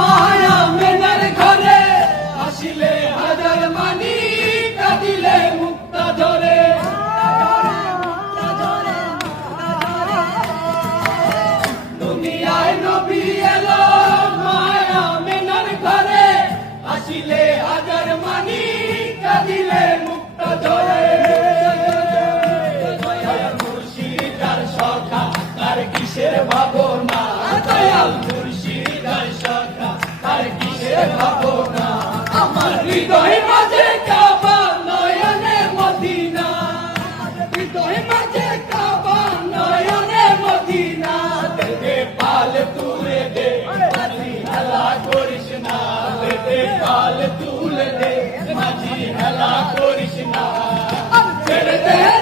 মায়া মেনার ঘরে আসিলে হাজার মানি কাঁদিলে মুক্তা ধরে দুনিয়ায় নবী এলো মায়া মেনার ঘরে আসিলে হাজার মানি কাঁদিলে মুক্তা ধরে মুর্শিদার সখা তার কিসের ভাবনা দয়াল মুর্শিদার সখা তার কিসের ভাবনা আমার হৃদয় মাঝে কাবা নয়নে মদিনা হৃদয় মাঝে কাবা নয়নে মদিনা দে পাল তুলে দে মাঝি হেলা করিস না দে পাল তুলে দে মাঝি হেলা করিস না ছেড়ে দে